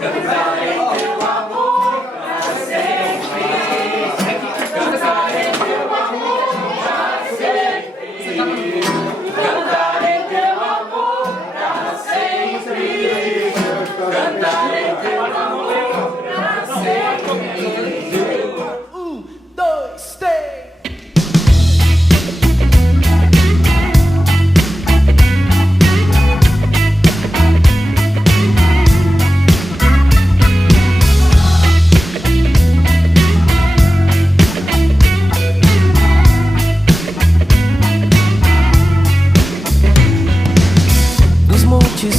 cantarei teu amor pra sempre. Cantarei teu amor pra sempre. Cantarei teu amor pra sempre. Cantarei teu amor pra sempre. Dois, três.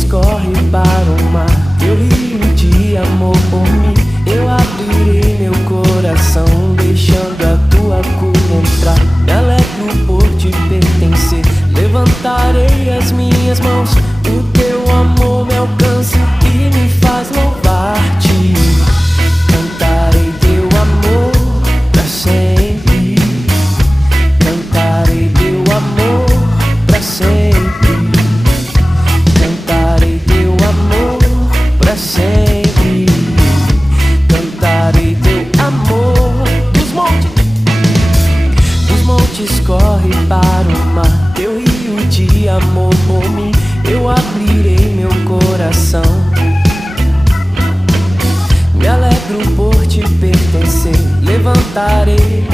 Corre para o mar, teu rio de amor por mim. Eu abrirei meu coração, deixando a tua cura entrar. Me alegro por te pertencer, levantarei as minhas mãos. O teu amor me alcança e me faz louvar-te. Cantarei teu amor pra sempre. Cantarei teu amor pra sempre. Sempre cantarei teu amor. Dos montes corre para o mar, teu rio de amor por mim. Eu abrirei meu coração, me alegro por te pertencer, levantarei.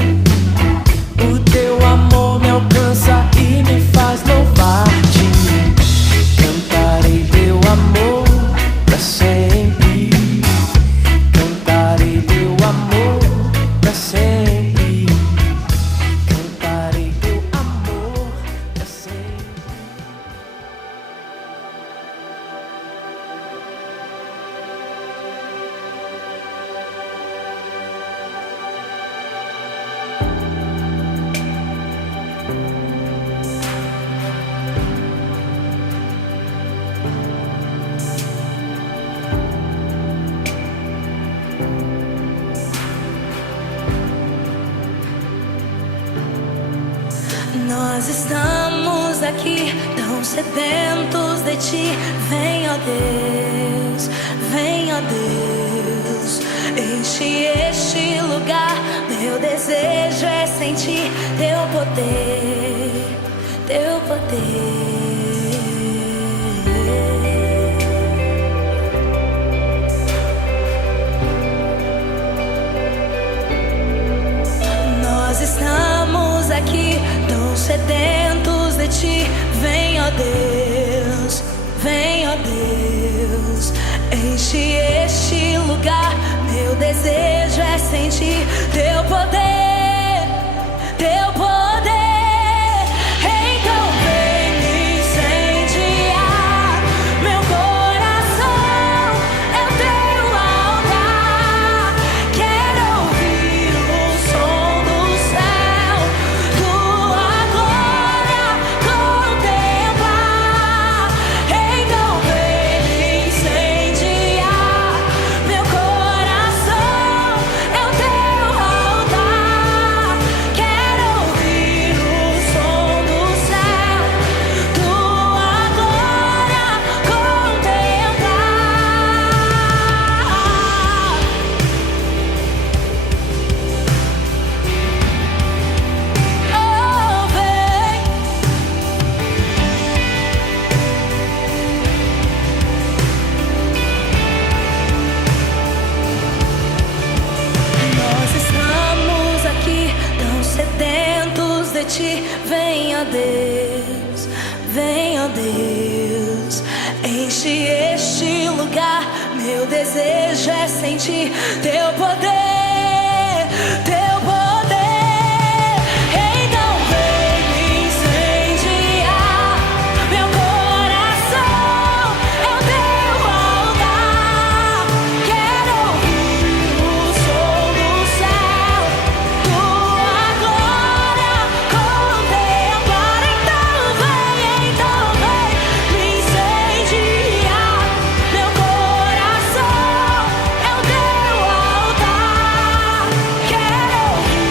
O teu amor me alcança e me faz louvar-te. Cantarei teu amor pra sempre. Cantarei teu amor pra sempre. Cantarei teu amor pra sempre. Nós estamos aqui, tão sedentos de ti. Vem, ó Deus, vem, ó Deus. Enche este lugar, meu desejo é sentir teu poder, teu poder. Nós estamos aqui, tão sedentos de ti. Vem, ó Deus, vem, ó Deus. Enche este lugar, meu desejo é sentir teu poder, teu poder. Então vem me incendiar, meu coração é o teu altar. Quero ouvir o som do céu, tua glória contemplar. Então vem me incendiar, meu coração é o teu altar. Quero ouvir o som do céu, tua glória contemplar. Oh, vem. Nós estamos aqui, tão sedentos de ti. Vem, ó Deus, vem, ó Deus. Enche este lugar, meu desejo é sentir teu poder, teu poder. Então vem me incendiar, meu coração é o teu altar. Quero ouvir o som do céu, tua glória contemplar. Então vem me incendiar, meu coração é o teu altar. Quero ouvir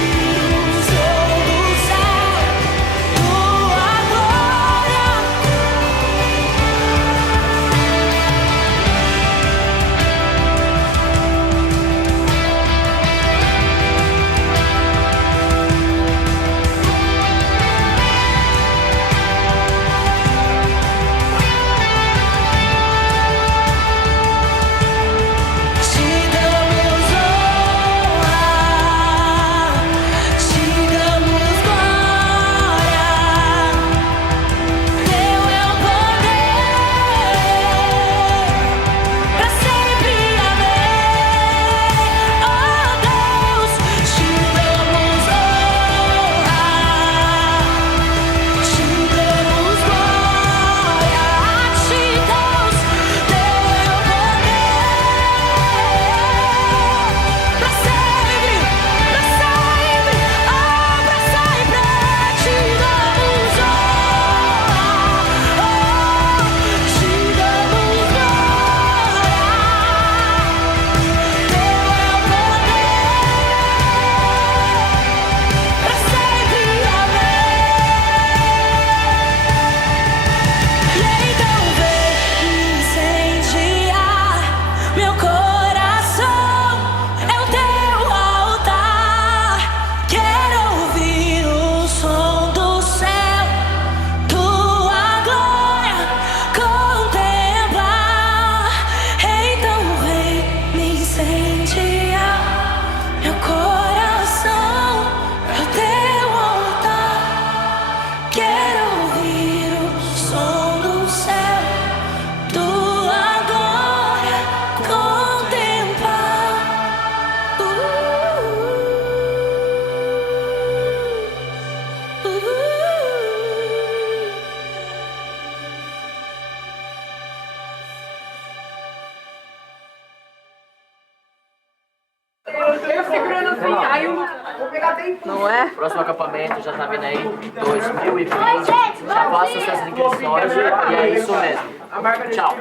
segurando assim, aí o vou pegar até em Não é? Próximo acampamento já tá vindo aí, 2020. Já faça suas inscrições e é isso mesmo. Tchau.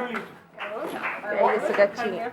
É isso, gatinha.